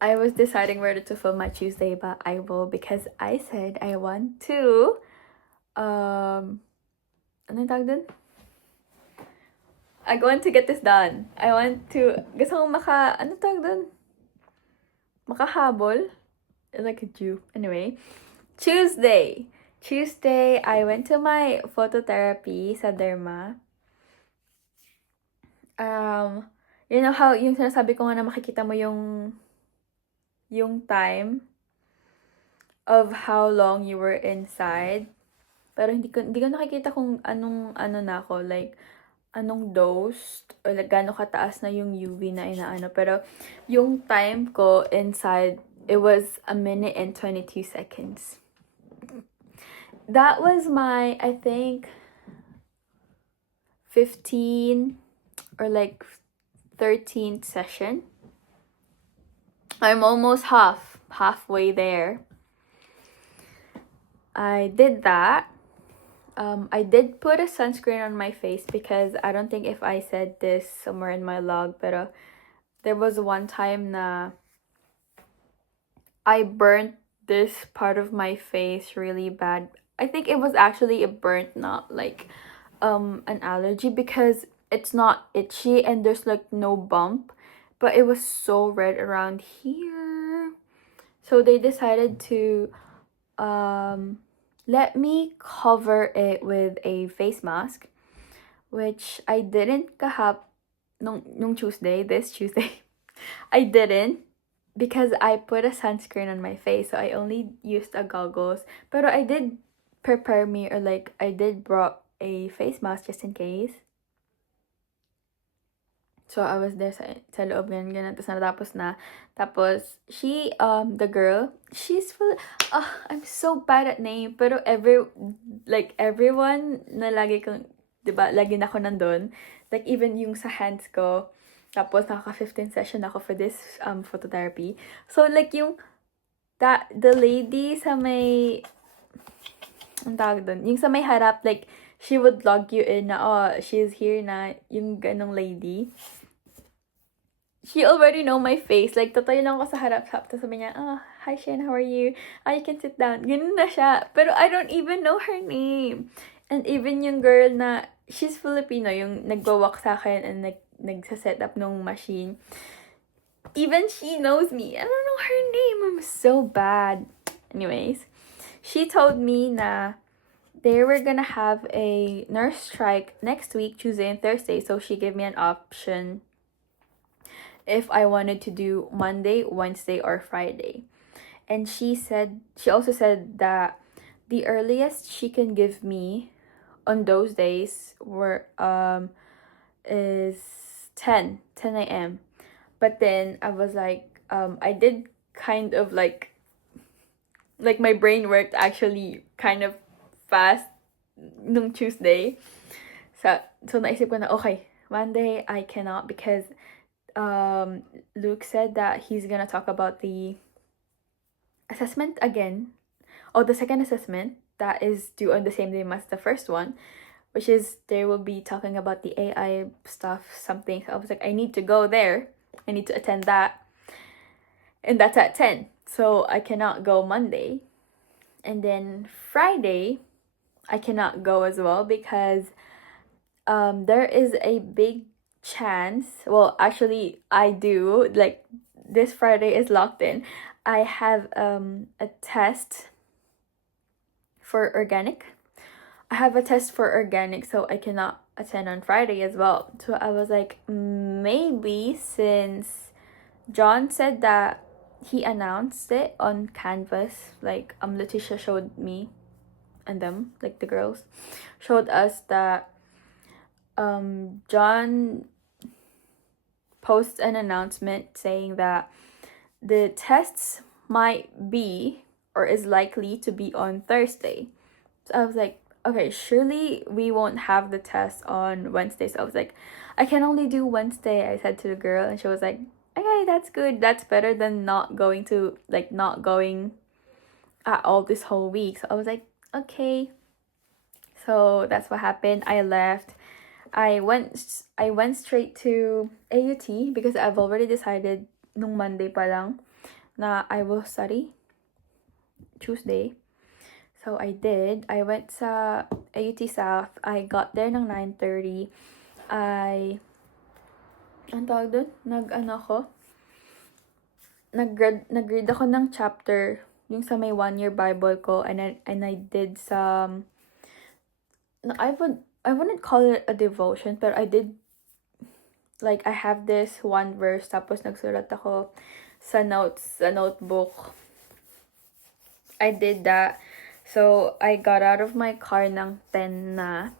I was deciding whether to film my Tuesday, but I will because I said I want to, ano yung tawag dun? I want to get this done. I want to, gusto kong ano tawag dun? Makahabol? It's like a Jew. Anyway, Tuesday. Tuesday, I went to my phototherapy sa derma. You know how, yung sinasabi ko nga na makikita mo yung time of how long you were inside. Pero hindi ko nakikita kung anong na ako, like, anong dose, or like, gaano kataas na yung UV na inaano. Pero, yung time ko inside, it was 1 minute and 22 seconds. That was my, I think, 15 or like 13th session. I'm almost halfway there. I did that. I did put a sunscreen on my face because I don't think if I said this somewhere in my log, but there was one time na I burnt this part of my face really bad. I think it was actually a burnt, not like an allergy, because it's not itchy and there's like no bump, but it was so red around here. So they decided to let me cover it with a face mask, which I didn't nung Tuesday, this Tuesday. I didn't because I put a sunscreen on my face, so I only used a goggles. But I did prepare me, or like I did brought a face mask just in case. So I was there sa loob ganyan, tapos natapos na. Tapos, she, the girl, she's full, I'm so bad at name, pero everyone na lagi kong, diba, lagi na ako nandun, like, even yung sa hands ko, tapos nakaka 15 session ako for this, phototherapy. So, like, the lady sa may, ang tawag dun, yung sa may harap, like, she would log you in na, oh, she's here na, yung ganong lady. She already know my face. Like, totoo lang ako sa harap. Tapos sabi niya, oh, hi Shen, how are you? Oh, you can sit down. Ganun na siya. Pero I don't even know her name. And even yung girl na, she's Filipino, yung nagwawak sa akin and nagsaset up nung machine. Even she knows me. I don't know her name. I'm so bad. Anyways, she told me na they were gonna have a nurse strike next week, Tuesday and Thursday. So she gave me an option if I wanted to do Monday, Wednesday, or Friday. And she also said that the earliest she can give me on those days is 10 a.m. But then I was like, I did kind of like my brain worked actually kind of fast nung Tuesday. So naisip ko na, okay, Monday I cannot because Luke said that he's gonna talk about the assessment again. Oh, the second assessment that is due on the same day as the first one, which is they will be talking about the AI stuff, something. So I was like, I need to go there. I need to attend that. And that's at 10. So I cannot go Monday. And then Friday, I cannot go as well because there is a big chance, well, actually I do, like, this Friday is locked in. I have a test for organic. I have a test for organic, so I cannot attend on Friday as well. So I was like, maybe since John said that he announced it on Canvas, like Letitia showed me and them, like the girls showed us that John posts an announcement saying that the tests might be or is likely to be on Thursday. So I was like, okay, surely we won't have the test on Wednesday. So I was like, I can only do Wednesday, I said to the girl, and she was like, okay, that's good. That's better than not going at all this whole week. So I was like, okay. So that's what happened. I left. I went straight to AUT because I've already decided nung Monday pa lang na I will study Tuesday. So I did. I went sa AUT South. I got there ng 9:30. Ang tawag doon? Nag-read ako ng chapter, yung sa may 1-year Bible ko, and I did some, I wouldn't call it a devotion, but I did, like, I have this one verse, tapos nagsulat ako sa notebook. I did that. So, I got out of my car ng 10 na.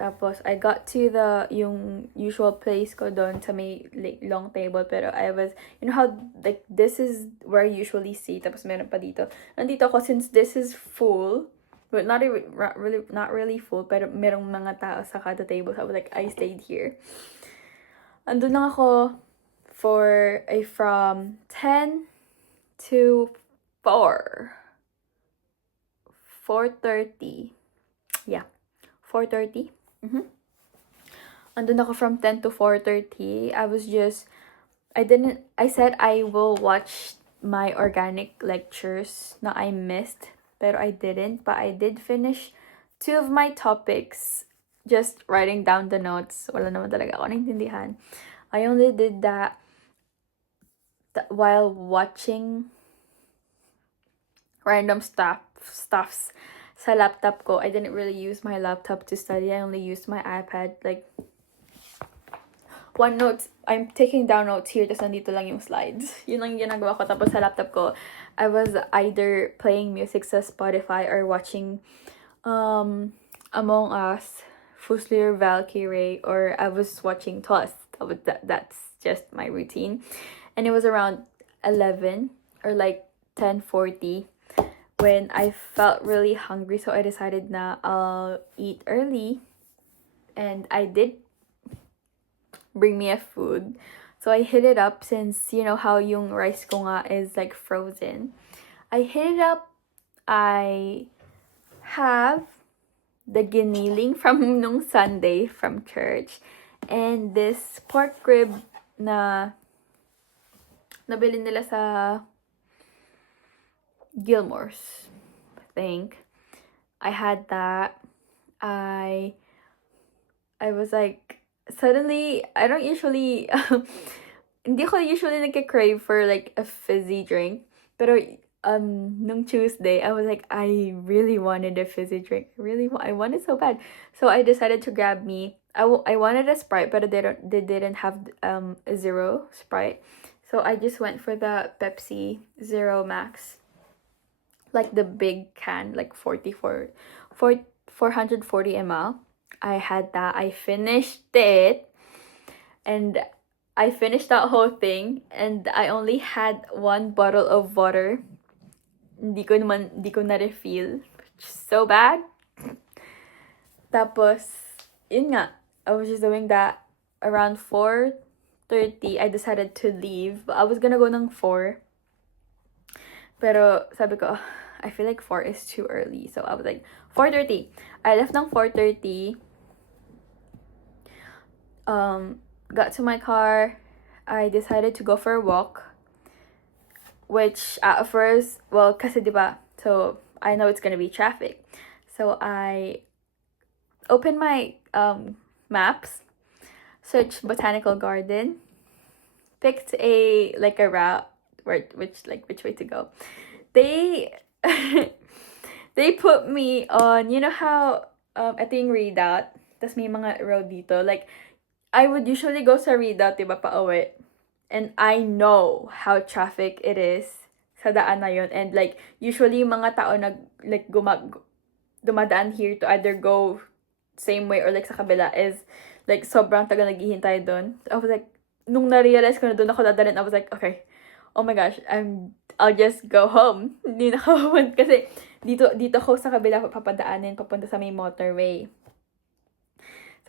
Tapos, I got to yung usual place ko doon sa may long table. Pero I was, you know how, like, this is where I usually sit. Tapos, meron pa dito. Nandito ako, since this is full, but not really full, pero merong mga tao sa kada table. So, I was like, I stayed here. Andun lang ako from 10 to 4:30. Yeah, 4:30. Andun ako from 10 to 4:30. I said I will watch my organic lectures na I missed, pero I didn't. But I did finish 2 of my topics, just writing down the notes. Wala naman talaga ako naintindihan. I only did that while watching random stuffs sa laptop ko. I didn't really use my laptop to study. I only used my iPad. Like, OneNote, I'm taking down notes here, tapos nandito lang yung slides. Yun lang ginagawa ko. Tapos sa laptop ko, I was either playing music sa Spotify or watching Among Us, Fuslier Valkyrie, or I was watching Toss. That's just my routine. And it was around 11 or like 10:40 when I felt really hungry, so I decided na I'll eat early. And I did bring me a food. So I hit it up, since you know how yung rice ko nga is like frozen. I hit it up. I have the giniling from nung Sunday from church, and this pork rib na nabili nila sa Gilmore's, I think. I had that. I was like, suddenly, I don't usually, hindi ko usually nagka-crave for like a fizzy drink. Pero, nung Tuesday, I was like, I really wanted a fizzy drink. I wanted so bad. So I decided to grab me, I wanted a Sprite, but they didn't have a Zero Sprite. So I just went for the Pepsi Zero Max. Like the big can, like 440 ml. I had that. I finished it. And I finished that whole thing. And I only had 1 bottle of water. Hindi ko na-refill. So bad. Tapos, yun nga. I was just doing that. Around 4:30, I decided to leave. I was gonna go ng 4. Pero sabi ko, I feel like 4 is too early. So I was like, 4:30. I left ng 4:30. Got to my car. I decided to go for a walk. Which at first, well, kasi diba, so I know it's gonna be traffic. So I opened my maps, searched botanical garden, picked a route which way to go. They they put me on, you know how ito yung readout, tas may mga road dito. Like, I would usually go sa readout, diba, pa uwi. And I know how traffic it is sa daan na yun. And like, usually mga tao dumadaan here to either go same way or like sa kabila is like sobrang tagal naghihintay doon. I was like, nung na-realize ko na doon ako dadalhin, I was like, okay, oh my gosh, I'll just go home. Hindi na ako kasi dito ko sa kabila papadaanin papunta sa may motorway.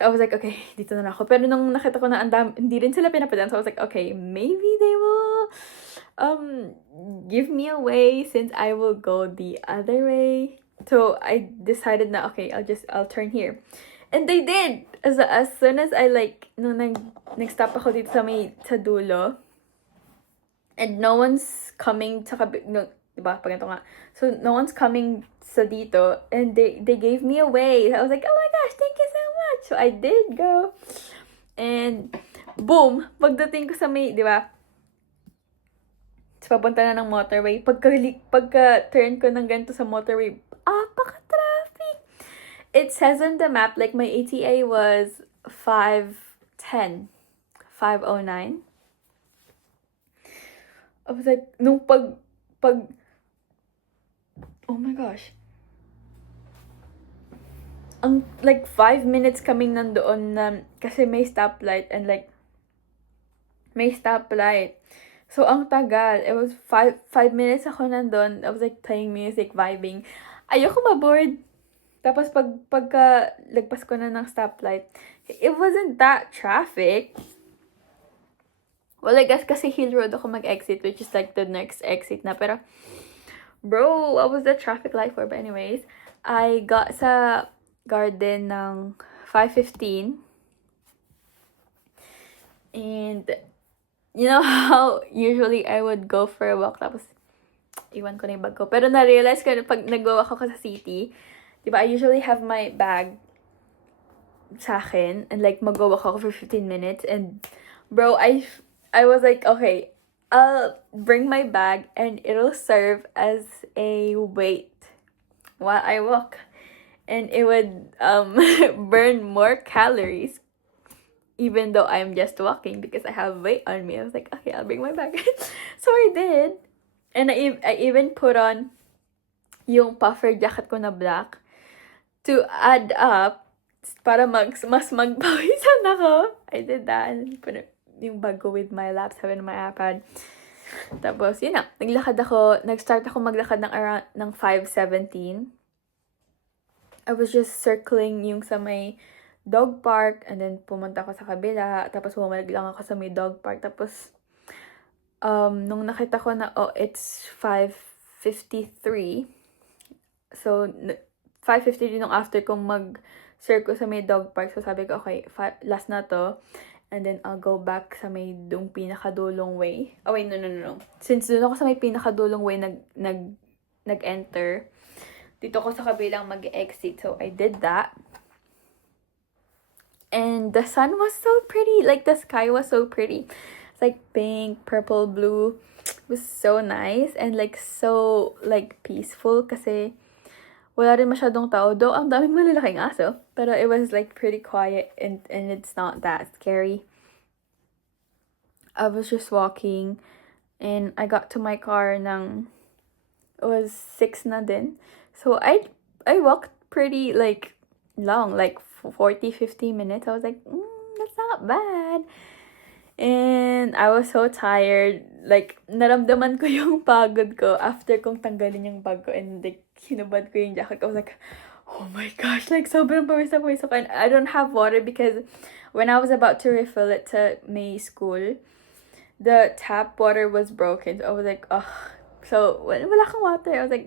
So I was like, okay, dito na ako. Pero nung nakita ko na hindi rin sila pinapadaan, so I was like, okay, maybe they will give me a way since I will go the other way. So I decided na, okay, I'll turn here. And they did! As soon as I nung nag-stop ako dito sa dulo, And no one's coming sa no, diba? Pag ganito nga. So, no one's coming sa dito. And they gave me away. I was like, oh my gosh, thank you so much. So, I did go. And, boom! Pagdating ko sa may, di ba? So, papunta na ng motorway. Pagka-turn ko ng ganito sa motorway, paka-traffic! It says on the map, like, my ETA was 5:10. 5:09. I was like, nung oh my gosh. Ang, like, 5 minutes kaming nandoon na, kasi may stoplight and like, may stoplight. So, ang tagal. It was 5 minutes ako nandun. I was like playing music, vibing. Ayoko ma-board. Tapos pagka lagpas ko na ng stoplight, it wasn't that traffic. Well, I guess kasi Hill Road ako mag-exit, which is like the next exit na. Pero, bro, what was the traffic light for? But anyways, I got sa garden ng 5:15. And, you know how usually I would go for a walk, tapos iwan ko na yung bag ko. Pero na-realize ko na pag nag-walk ako sa city, diba, I usually have my bag sa akin, and like, mag-walk ako for 15 minutes. And, bro, I was like, okay, I'll bring my bag and it'll serve as a weight while I walk. And it would burn more calories even though I'm just walking because I have weight on me. I was like, okay, I'll bring my bag. So I did. And I even put on yung puffer jacket ko na black to add up para mas magpawisan ako. I did that. And put yung bag ko with my laptop and my iPad. Tapos, yun na. Nag-start ako maglakad ng 5:17. I was just circling yung sa may dog park, and then pumunta ako sa kabila, tapos bumalik lang ako sa may dog park. Tapos, nung nakita ko na, it's 5:53. So, 5:53 nung after kong mag-circle sa may dog park. So, sabi ko, okay, last na to. And then, I'll go back sa may dung pinakadulong way. Oh, wait, no. Since doon ako sa may pinakadulong way nag-enter, dito ako sa kabilang mag-exit. So, I did that. And the sun was so pretty. Like, the sky was so pretty. It's like pink, purple, blue. It was so nice. And like, so, like, peaceful. Kasi, wala rin masyadong tao. Though, ang daming malalaking aso. Pero it was like pretty quiet. And it's not that scary. I was just walking. And I got to my car it was 6 na din. So, I walked pretty, like, long. Like, 40-50 minutes. I was like, that's not bad. And I was so tired. Like, naramdaman ko yung pagod ko after kong tanggalin yung bag ko and like, hinubad ko yung jacket. I was like, oh my gosh, like, sobrang pawis ako. And I don't have water because when I was about to refill it to my school, the tap water was broken. So I was like, ugh. So, wala kang water. I was like,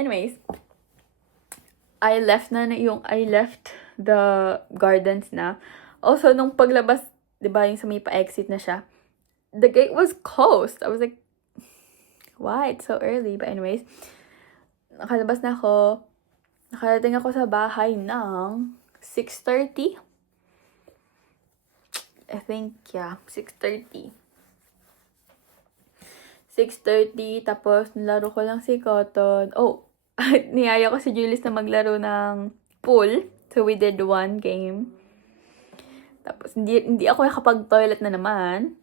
Anyways, I left the gardens na. Also, nung paglabas, diba, yung sa may pa-exit na siya, the gate was closed. I was like, why? It's so early. But anyways, nakalabas na ako. Nakarating ako sa bahay ng 6:30. I think, yeah, 6:30. 6:30, tapos nilaro ko lang si Cotton. Niyaya ko si Julius na maglaro ng pool. So, we did one game. Tapos, hindi ako nakapag-toilet na naman.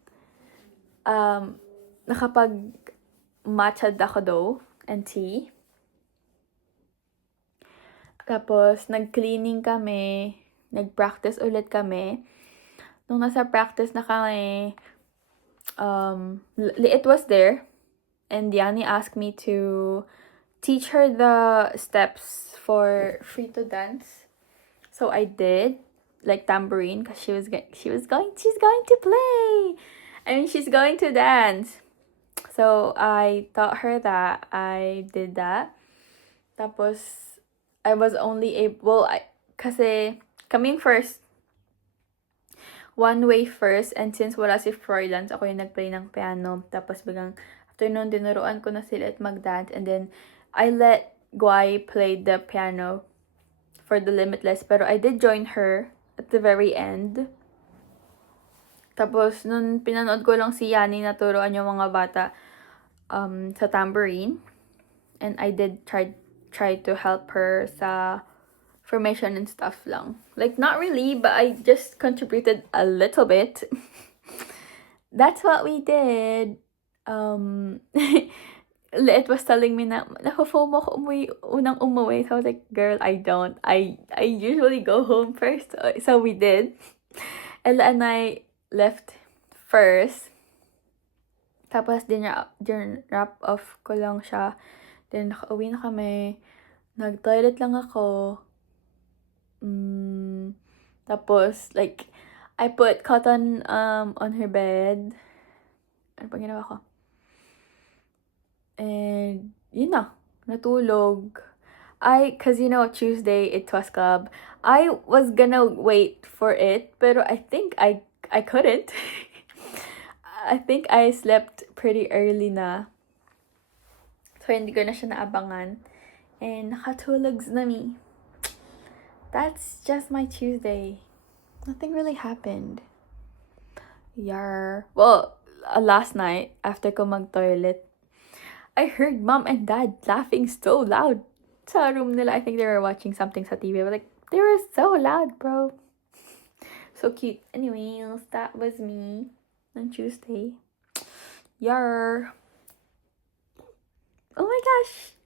Nakapag-matcha ako though, and tea. Tapos, nag-cleaning kami. Nag-practice ulit kami. Nung nasa practice na kami, it was there. And Diani asked me to teach her the steps for free to dance. So I did, like tambourine, because she's going to play. I mean, she's going to dance. So I taught her that. I did that. Tapos I was only able, kasi coming first, one way first, and since wala si Froilans, ako yung nag-play ng piano. Tapos biglang, after nun, dinuruan ko na sila at mag-dance. And then, I let Guay play the piano for the Limitless. Pero I did join her at the very end. Tapos, nun pinanood ko lang si Yani na turuan yung mga bata sa tambourine. And I did try to help her sa formation and stuff lang. Like, not really, but I just contributed a little bit. That's what we did. Liet was telling me na, naka-FOMO ako unang umuwi. So I was like, girl, I don't. I usually go home first. So we did. Ella and I left first. Tapos, wrap off ko lang siya. Then, nakauwi na kami. Nag-toilet lang ako. Tapos, like, I put cotton on her bed. Ano pa ginawa ko? And, yun na. Natulog. Cause you know, Tuesday, it was club. I was gonna wait for it, pero I think I couldn't. I think I slept pretty early na. So, hindi ko na siya naabangan. And, nakatulogs na me. That's just my Tuesday. Nothing really happened. Yar. Well, last night, after ko mag-toilet, I heard mom and dad laughing so loud sa room nila. I think they were watching something sa TV. But like, they were so loud, bro. So cute. Anyways, that was me on Tuesday. Yar. Oh my gosh.